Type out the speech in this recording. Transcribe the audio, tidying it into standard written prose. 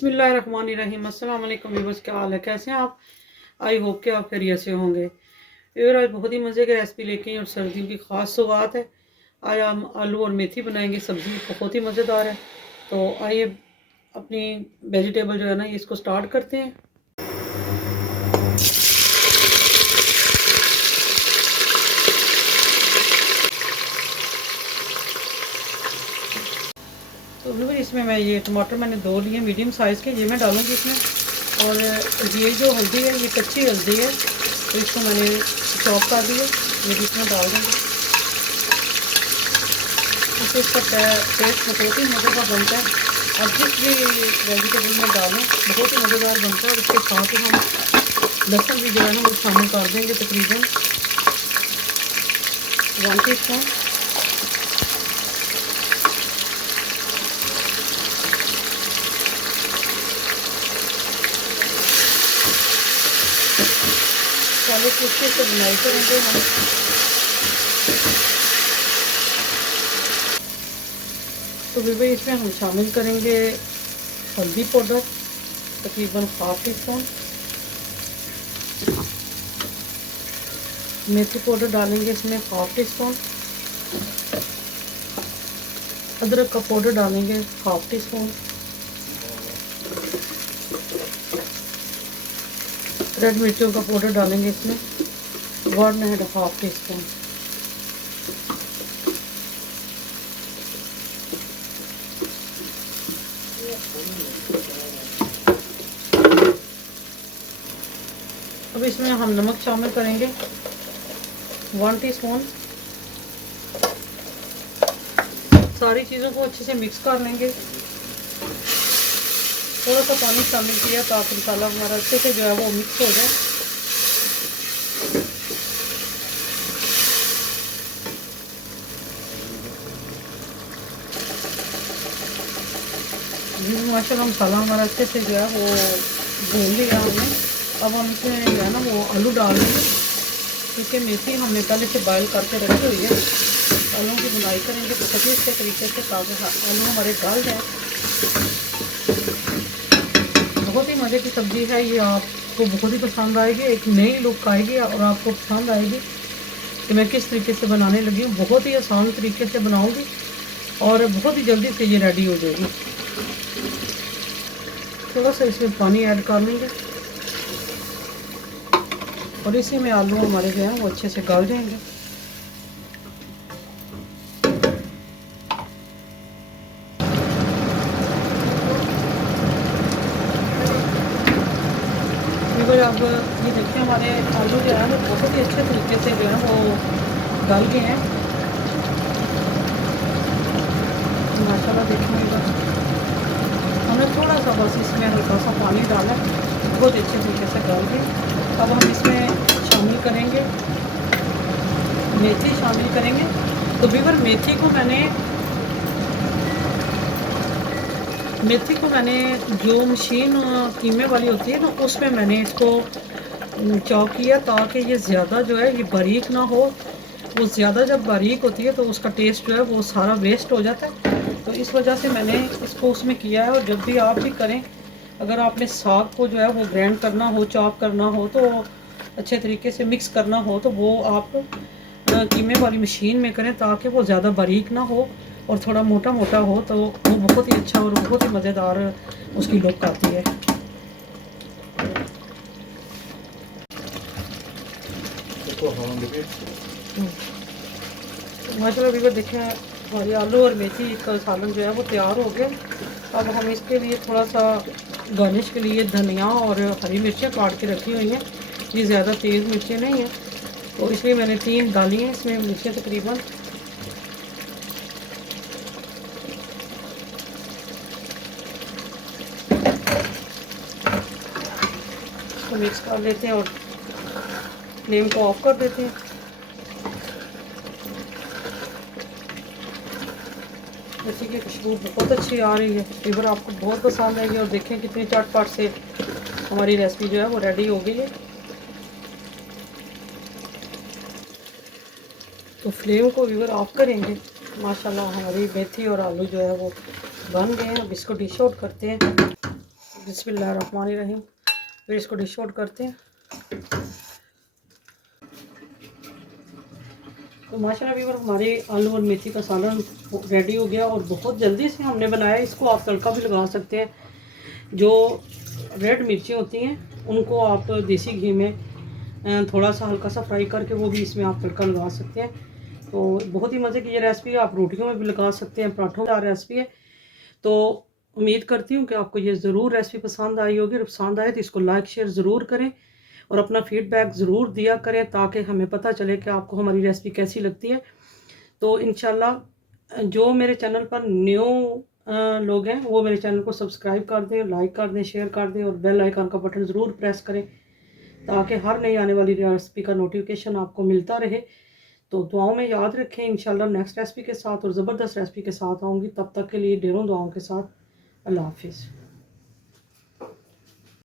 बिस्मिल्लाहिर्रहमानिर्रहीम। अस्सलाम वालेकुम व्यूअर्स, क्या हाल है, कैसे हैं आप? आई होप कि आप खैरियत से होंगे। व्यूअर, आज बहुत ही मज़े की रेसिपी लेके हैं और सर्दियों की ख़ास सौगात है। आज हम आलू और मेथी बनाएंगे। सब्ज़ी बहुत ही मज़ेदार है। तो आइए अपनी वेजिटेबल जो है ना, इसको स्टार्ट करते हैं। तो व्यूअर, इसमें मैं ये टमाटर मैंने 2 लिए मीडियम साइज़ के, ये मैं डालूँगी इसमें। और ये जो हल्दी है, ये कच्ची हल्दी है, तो इसको मैंने चॉप कर दिया, ये भी इसमें डाल देंगे। इससे इसका टेस्ट बहुत ही मज़े का बनता है। अब जिस भी वेजिटेबल में डालें बहुत ही मज़ेदार बनता है। और इसके साथ ही हम लहसुन भी जो है ना वो शामिल कर देंगे, तकरीबन 1 टीस्पून। पहले तो अच्छे से बुनाई करेंगे हम। तो भी भाई इसमें हम शामिल करेंगे हल्दी पाउडर, तकरीबन 1/2 टीस्पून। मेथी पाउडर डालेंगे इसमें 1/2 टीस्पून। अदरक का पाउडर डालेंगे 1/2 टीस्पून। रेड मिर्चों का पाउडर डालेंगे इसमें 1.5 टीस्पून। अब इसमें हम नमक शामिल करेंगे 1 टीस्पून। सारी चीज़ों को अच्छे से मिक्स कर लेंगे। थोड़ा सा पानी शामिल किया ताकि मसाला हमारा अच्छे से जो है वो मिक्स हो जाए। माशाल्लाह मसाला हमारा अच्छे से जो है वो भून लिया हमने। अब हम इसमें जो है ना वो आलू डाल देंगे, क्योंकि मेथी हमने पहले से बॉयल करके रखी हुई है। आलू की बुनाई करेंगे तो सभी अच्छे तरीके से ताकि आलू हमारे गल जाए। बहुत ही मज़े की सब्ज़ी है ये, आपको बहुत ही पसंद आएगी। एक नई लुक आएगी और आपको पसंद आएगी कि मैं किस तरीके से बनाने लगी हूँ। बहुत ही आसान तरीके से बनाऊँगी और बहुत ही जल्दी से ये रेडी हो जाएगी। थोड़ा सा इसमें पानी ऐड कर लेंगे और इसी में आलू हमारे जो हैं वो अच्छे से गल जाएंगे। अब ये देखिए हमारे आलू जो है वो बहुत ही अच्छे तरीके से जो है वो गल गए हैं माशाल्लाह। देखिएगा हमने थोड़ा सा बस इसमें हल्का सा पानी डाला, बहुत अच्छे तरीके से गल गए। अब हम इसमें शामिल करेंगे मेथी शामिल करेंगे। तो व्यूअर, मेथी को मैंने जो मशीन कीमे वाली होती है ना, उसमें मैंने इसको चॉप किया ताकि ये ज़्यादा जो है ये बारीक ना हो। वो ज़्यादा जब बारीक होती है तो उसका टेस्ट जो है वो सारा वेस्ट हो जाता है। तो इस वजह से मैंने इसको उसमें किया है। और जब भी आप भी करें, अगर आपने साग को जो है वो ग्राइंड करना हो, चॉप करना हो, तो अच्छे तरीके से मिक्स करना हो, तो वो आप कीमे वाली मशीन में करें ताकि वो ज़्यादा बारीक ना हो और थोड़ा मोटा मोटा हो, तो वो बहुत ही अच्छा और बहुत ही मज़ेदार उसकी लुक आती है। माशाल्लाह भी देखें हमारी आलू और मेथी का सालन जो है वो तैयार हो गया। अब हम इसके लिए थोड़ा सा गार्निश के लिए धनिया और हरी मिर्चें काट के रखी हुई हैं। ये ज़्यादा तेज़ मिर्चें नहीं हैं, तो इसलिए मैंने 3 डाली हैं इसमें मिर्चें तकरीबन। तो मिक्स कर लेते हैं और फ्लेम को ऑफ कर देते हैं। जैसे कि खुशबू बहुत अच्छी आ रही है, फ्लेवर आपको बहुत पसंद आएगी। और देखें कितनी चटपट से हमारी रेसिपी जो है वो रेडी हो गई है। तो फ्लेम को व्यूअर ऑफ करेंगे। माशाल्लाह हमारी मेथी और आलू जो है वो बन गए हैं। अब इसको डिश आउट करते हैं। बिस्मिल्लाहिर्रहमानिर्रहीम। फिर इसको डिश आउट करते हैं। तो माशाल्लाह भी हमारे आलू और मेथी का सालन रेडी हो गया और बहुत जल्दी से हमने बनाया। इसको आप तड़का भी लगा सकते हैं। जो रेड मिर्ची होती हैं उनको आप देसी घी में थोड़ा सा हल्का सा फ्राई करके वो भी इसमें आप तड़का लगा सकते हैं। तो बहुत ही मज़े की ये रेसिपी है। आप रोटियों में भी लगा सकते हैं, पराठों में रेसिपी है। तो उम्मीद करती हूँ कि आपको ये ज़रूर रेसिपी पसंद आई होगी। पसंद आए तो इसको लाइक शेयर ज़रूर करें और अपना फीडबैक ज़रूर दिया करें ताकि हमें पता चले कि आपको हमारी रेसिपी कैसी लगती है। तो इंशाल्लाह जो मेरे चैनल पर न्यू लोग हैं वो मेरे चैनल को सब्सक्राइब कर दें, लाइक कर दें, शेयर कर दें और बेल आइकन का बटन ज़रूर प्रेस करें ताकि हर नई आने वाली रेसिपी का नोटिफिकेशन आपको मिलता रहे। तो दुआओं में याद रखें। इंशाल्लाह नेक्स्ट रेसिपी के साथ और ज़बरदस्त रेसिपी के साथ आऊँगी। तब तक के लिए ढेरों दुआओं के साथ अल्लाह हाफिज़।